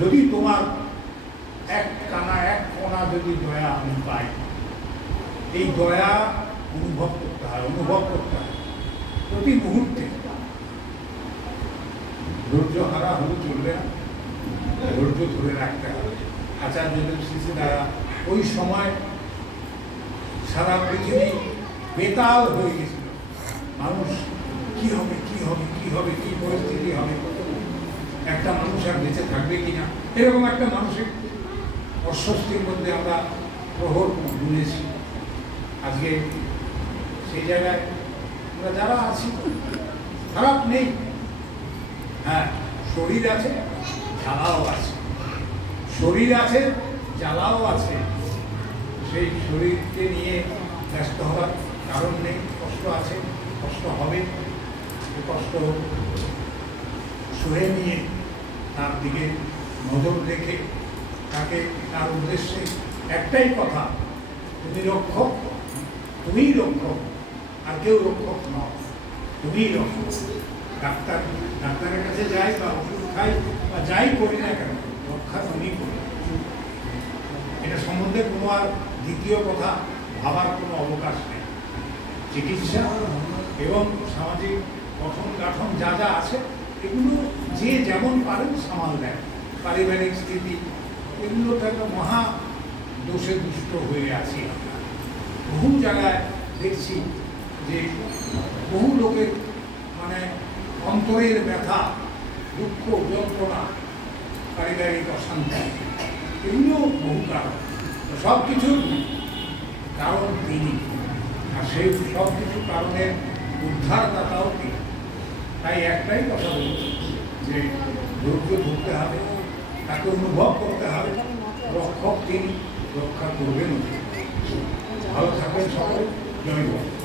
যদি তোমার এক কানা এক কোনা যদি দয়া আমি পাই, এই দয়া অনুভব করতে হয় প্রতি মুহূর্তে। ধৈর্য হারা হলে চলবে না, ধৈর্য ধরে রাখতে হবে। আচার্যদের শিশু দ্বারা ওই সময় সারা পৃথিবী বেতাল হয়ে গেছিল। মানুষ কি হবে কি পরিস্থিতি হবে, একটা মানুষ আর বেঁচে থাকবে কিনা, এরকম একটা মানসিক অস্বস্তির মধ্যে আমরা প্রহর গুনেছি। আজকে সেই জায়গায় আমরা যারা আছি খারাপ নেই। হ্যাঁ, শরীর আছে, জ্বালাও আছে, জ্বালাও আছে। সেই শরীরকে নিয়ে ব্যস্ত হওয়ার কারণ নেই। কষ্ট আছে, কষ্ট হবে, কষ্ট সহে নিয়ে তার দিকে নজর রেখে তাকে তার উদ্দেশ্যে একটাই কথা, তুমিই রক্ষক, আর কেউ রক্ষক নও, তুমিই রক্ষক। ডাক্তারের কাছে যাই বা ওষুধ খাই বা যাই করি না কেন, রক্ষা তুমিই করি। এটা সম্বন্ধে কোনো আর দ্বিতীয় কথা ভাবার কোনো অবকাশ নেই। চিকিৎসা এবং সামাজিক গঠন যা আছে, এগুলো যে যেমন পারেন সামাল দেয়। পারিবারিক স্থিতি, এগুলোতে একটা মহা দোষে দুষ্ট হয়ে আছি আমরা। বহু জায়গায় দেখছি যে বহু লোকের অন্তরের ব্যথা, দুঃখ, যন্ত্রণা, পারিবারিক অশান্তি, এগুলো বহু কারণ। সব কিছুর কারণ তিনি, আর সেই সব কিছু কারণের উদ্ধারদাতাও তিনি। তাই একটাই কথা বলছি যে ধৈর্য ধরতে হবে, তাকে অনুভব করতে হবে। রক্ষক তিনি, রক্ষা করবেন। ভালো থাকবেন সকলে। জয় হোক।